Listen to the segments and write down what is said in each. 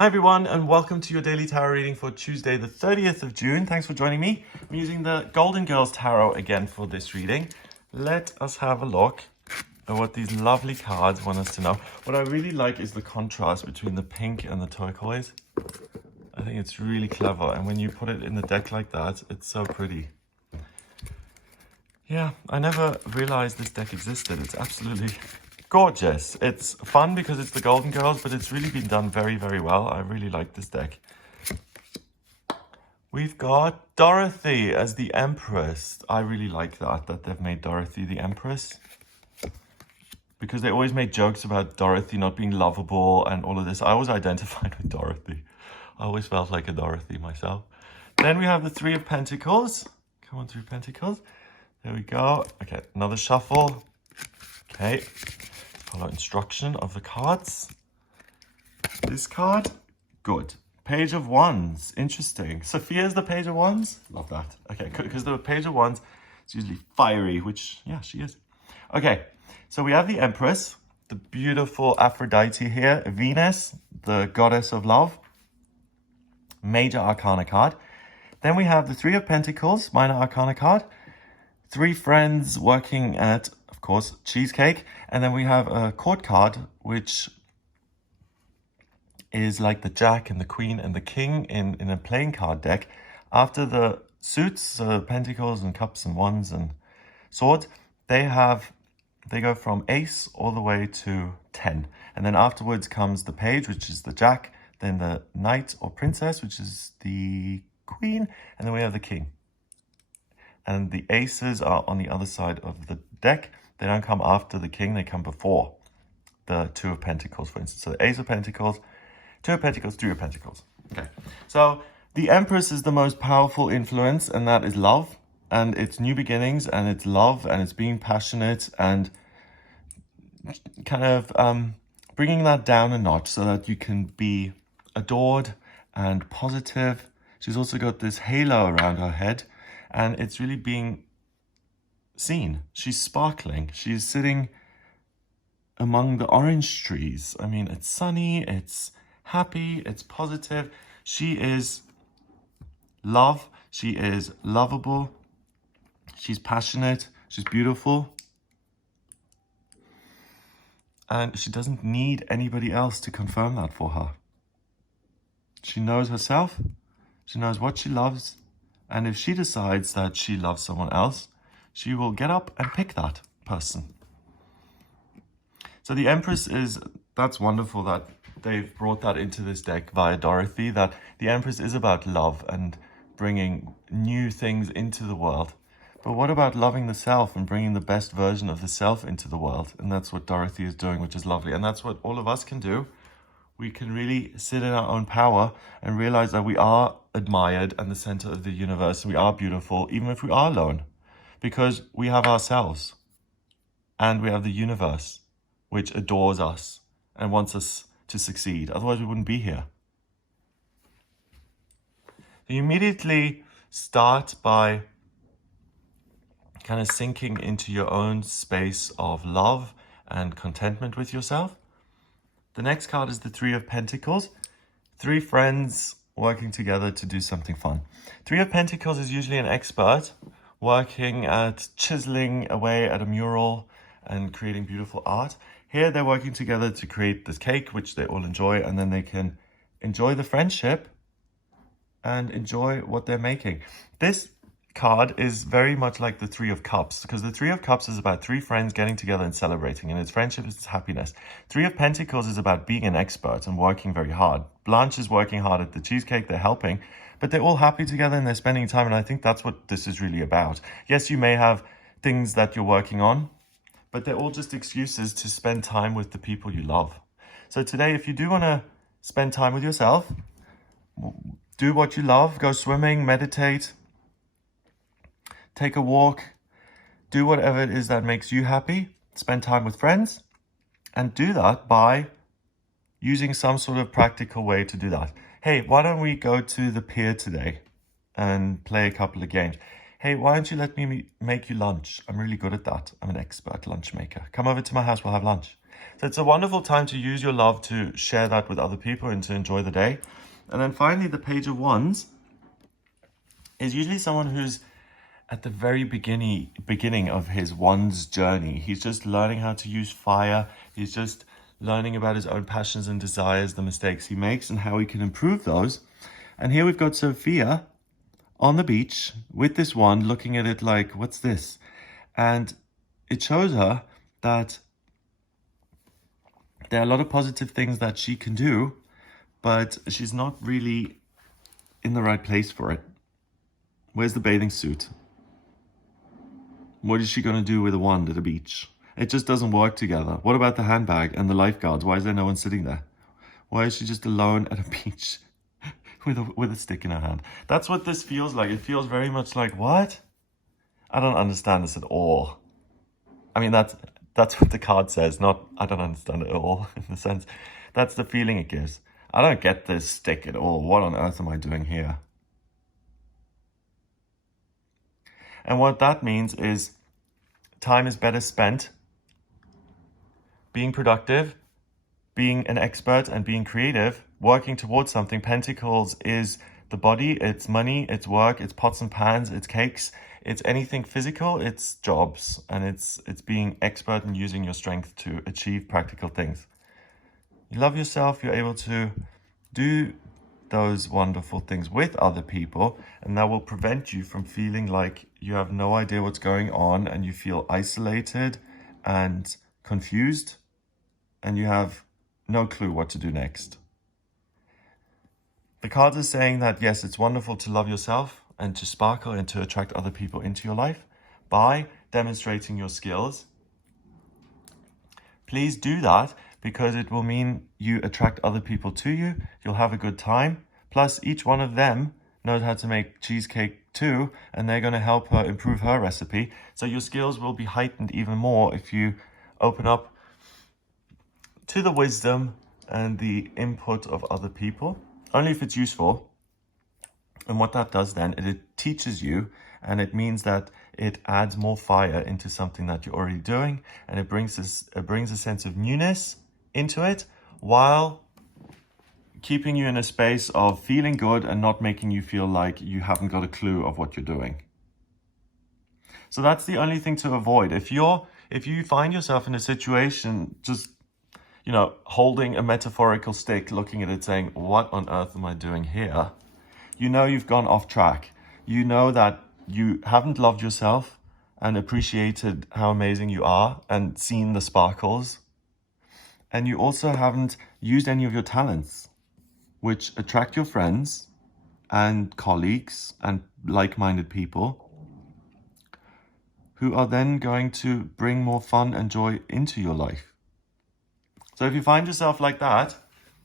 Hi everyone, and welcome to your daily tarot reading for Tuesday the 30th of June. Thanks for joining me. I'm using the Golden Girls Tarot again for this reading. Let us have a look at what these lovely cards want us to know. What I really like is the contrast between the pink and the turquoise. I think it's really clever, and when you put it in the deck like that, it's so pretty. Yeah, I never realized this deck existed. It's absolutely gorgeous. It's fun because it's the Golden Girls, but it's really been done very, very well. I really like this deck. We've got Dorothy as the Empress. I really like that they've made Dorothy the Empress, because they always made jokes about Dorothy not being lovable and all of this. I always identified with Dorothy. I always felt like a Dorothy myself. Then we have the Three of Pentacles. Come on, Three of Pentacles. There we go. Okay, another shuffle. Okay, follow instruction of the cards. This card, good. Page of Wands, interesting. Sophia's the Page of Wands? Love that. Okay, because the Page of Wands is usually fiery, which, yeah, she is. Okay, so we have the Empress, the beautiful Aphrodite here, Venus, the goddess of love, Major Arcana card. Then we have the Three of Pentacles, Minor Arcana card, three friends working at, of course, cheesecake. And then we have a court card, which is like the Jack and the Queen and the King in a playing card deck. After the suits, Pentacles and Cups and Wands and Swords, they go from Ace all the way to 10. And then afterwards comes the Page, which is the Jack, then the Knight or Princess, which is the Queen, and then we have the King. And the aces are on the other side of the deck. They don't come after the King, they come before the Two of Pentacles, for instance. So the Ace of Pentacles, Two of Pentacles, Three of Pentacles. Okay, so the Empress is the most powerful influence, and that is love. And it's new beginnings, and it's love, and it's being passionate, and kind of bringing that down a notch so that you can be adored and positive. She's also got this halo around her head, and it's really being seen. She's sparkling. She's sitting among the orange trees. I mean, it's sunny, it's happy, it's positive. She is love. She is lovable. She's passionate. She's beautiful. And she doesn't need anybody else to confirm that for her. She knows herself. She knows what she loves. And if she decides that she loves someone else, she will get up and pick that person. So the Empress that's wonderful that they've brought that into this deck via Dorothy, that the Empress is about love and bringing new things into the world. But what about loving the self and bringing the best version of the self into the world? And that's what Dorothy is doing, which is lovely. And that's what all of us can do. We can really sit in our own power and realize that we are admired and the center of the universe. We are beautiful, even if we are alone, because we have ourselves and we have the universe, which adores us and wants us to succeed. Otherwise, we wouldn't be here. You immediately start by kind of sinking into your own space of love and contentment with yourself. The next card is the Three of Pentacles. Three friends working together to do something fun. Three of Pentacles is usually an expert working at chiseling away at a mural and creating beautiful art. Here they're working together to create this cake, which they all enjoy, and then they can enjoy the friendship and enjoy what they're making. This card is very much like the Three of Cups, because the Three of Cups is about three friends getting together and celebrating, and it's friendship, it's happiness. Three of Pentacles is about being an expert and working very hard. Blanche is working hard at the cheesecake, they're helping, but they're all happy together and they're spending time, and I think that's what this is really about. Yes, you may have things that you're working on, but they're all just excuses to spend time with the people you love. So today, if you do want to spend time with yourself, do what you love, go swimming, meditate, take a walk, do whatever it is that makes you happy, spend time with friends, and do that by using some sort of practical way to do that. Hey, why don't we go to the pier today and play a couple of games? Hey, why don't you let me make you lunch? I'm really good at that. I'm an expert lunch maker. Come over to my house, we'll have lunch. So it's a wonderful time to use your love to share that with other people and to enjoy the day. And then finally, the Page of Wands is usually someone who's at the very beginning of his wands journey. He's just learning how to use fire. He's just learning about his own passions and desires, the mistakes he makes, and how he can improve those. And here we've got Sophia on the beach with this wand, looking at it like, what's this? And it shows her that there are a lot of positive things that she can do, but she's not really in the right place for it. Where's the bathing suit? What is she going to do with a wand at a beach? It just doesn't work together. What about the handbag and the lifeguards? Why is there no one sitting there? Why is she just alone at a beach with a stick in her hand? That's what this feels like. It feels very much like, what? I don't understand this at all. I mean, that's what the card says, not I don't understand it at all, in the sense. That's the feeling it gives. I don't get this stick at all. What on earth am I doing here? And what that means is time is better spent being productive, being an expert and being creative, working towards something. Pentacles is the body, it's money, it's work, it's pots and pans, it's cakes, it's anything physical, it's jobs, and it's being expert and using your strength to achieve practical things. You love yourself, you're able to do those wonderful things with other people, and that will prevent you from feeling like you have no idea what's going on and you feel isolated and confused and you have no clue what to do next. The cards are saying that yes, it's wonderful to love yourself and to sparkle and to attract other people into your life by demonstrating your skills. Please do that, because it will mean you attract other people to you. You'll have a good time. Plus, each one of them knows how to make cheesecake too, and they're going to help her improve her recipe. So your skills will be heightened even more if you open up to the wisdom and the input of other people, only if it's useful. And what that does then, it teaches you, and it means that it adds more fire into something that you're already doing, and it brings a sense of newness into it, while keeping you in a space of feeling good and not making you feel like you haven't got a clue of what you're doing. So that's the only thing to avoid. If you find yourself in a situation just, holding a metaphorical stick, looking at it saying, what on earth am I doing here? You know you've gone off track. You know that you haven't loved yourself and appreciated how amazing you are and seen the sparkles. And you also haven't used any of your talents, which attract your friends and colleagues and like-minded people, who are then going to bring more fun and joy into your life. So if you find yourself like that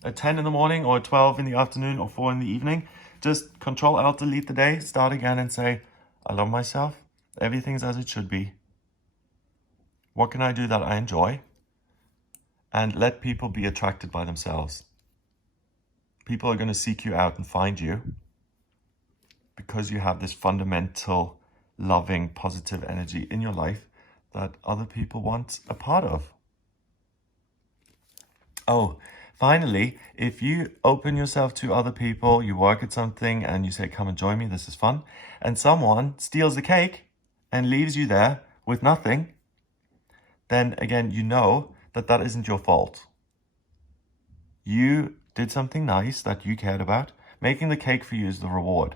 at 10 in the morning or at 12 in the afternoon or 4 in the evening, just Control-Alt-Delete the day, start again and say, I love myself. Everything's as it should be. What can I do that I enjoy? And let people be attracted by themselves. People are going to seek you out and find you because you have this fundamental, loving, positive energy in your life that other people want a part of. Oh, finally, if you open yourself to other people, you work at something and you say, come and join me, this is fun, and someone steals the cake and leaves you there with nothing, then again, you know that isn't your fault. You did something nice that you cared about. Making the cake for you is the reward.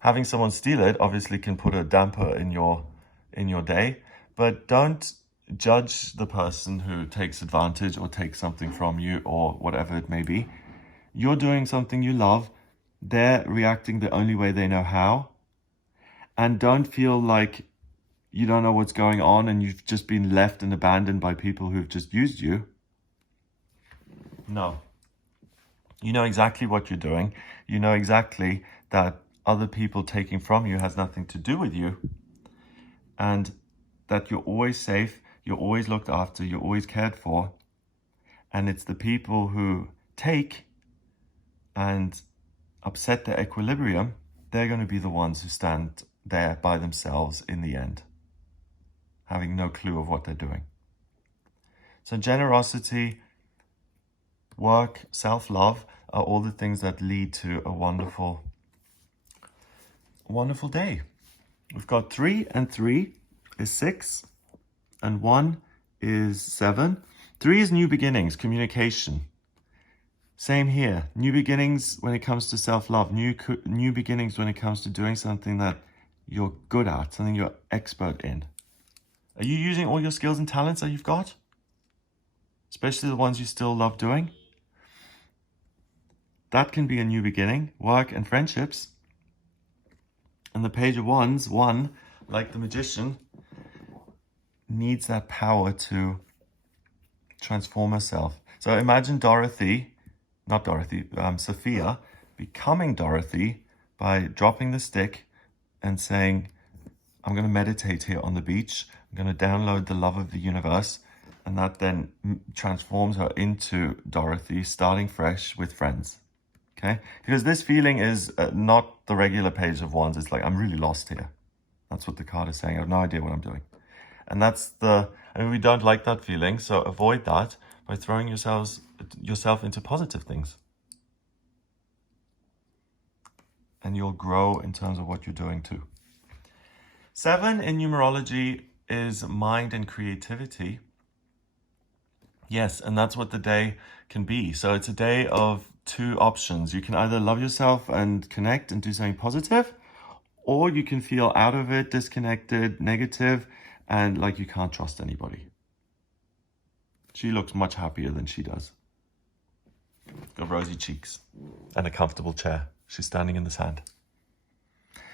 Having someone steal it obviously can put a damper in your day, but don't judge the person who takes advantage or takes something from you or whatever it may be. You're doing something you love. They're reacting the only way they know how. And don't feel like you don't know what's going on and you've just been left and abandoned by people who've just used you. No. You know exactly what you're doing. You know exactly that other people taking from you has nothing to do with you. And that you're always safe, you're always looked after, you're always cared for. And it's the people who take and upset their equilibrium, they're going to be the ones who stand there by themselves in the end, having no clue of what they're doing. So generosity, work, self-love are all the things that lead to a wonderful day. We've got 3 and 3 is 6 and 1 is 7. 3 is new beginnings, communication. Same here, new beginnings when it comes to self-love, new beginnings when it comes to doing something that you're good at, something you're expert in. Are you using all your skills and talents that you've got? Especially the ones you still love doing? That can be a new beginning, work and friendships. And the Page of Wands, 1, like the Magician, needs that power to transform herself. So imagine Sophia becoming Dorothy by dropping the stick and saying, I'm going to meditate here on the beach. I'm going to download the love of the universe. And that then transforms her into Dorothy, starting fresh with friends. Okay? Because this feeling is not the regular Page of Wands. It's like, I'm really lost here. That's what the card is saying. I have no idea what I'm doing. And we don't like that feeling. So avoid that by throwing yourself into positive things. And you'll grow in terms of what you're doing too. 7 in numerology is mind and creativity. Yes, and that's what the day can be. So it's a day of 2 options. You can either love yourself and connect and do something positive, or you can feel out of it, disconnected, negative, and like you can't trust anybody. She looks much happier than she does. Got rosy cheeks and a comfortable chair. She's standing in the sand.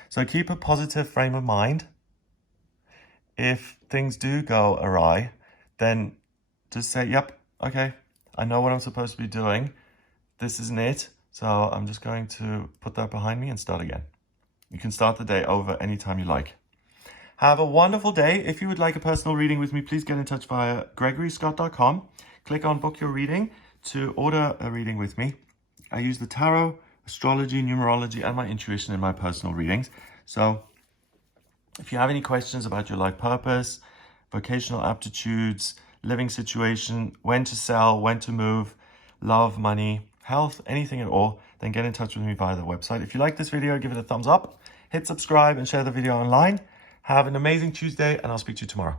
So keep a positive frame of mind. If things do go awry, then just say, yep, okay, I know what I'm supposed to be doing. This isn't it. So I'm just going to put that behind me and start again. You can start the day over anytime you like. Have a wonderful day. If you would like a personal reading with me, please get in touch via gregoryscott.com. Click on book your reading to order a reading with me. I use the tarot, astrology, numerology, and my intuition in my personal readings. So if you have any questions about your life purpose, vocational aptitudes, living situation, when to sell, when to move, love, money, health, anything at all, then get in touch with me via the website. If you like this video, give it a thumbs up, hit subscribe and share the video online. Have an amazing Tuesday, and I'll speak to you tomorrow.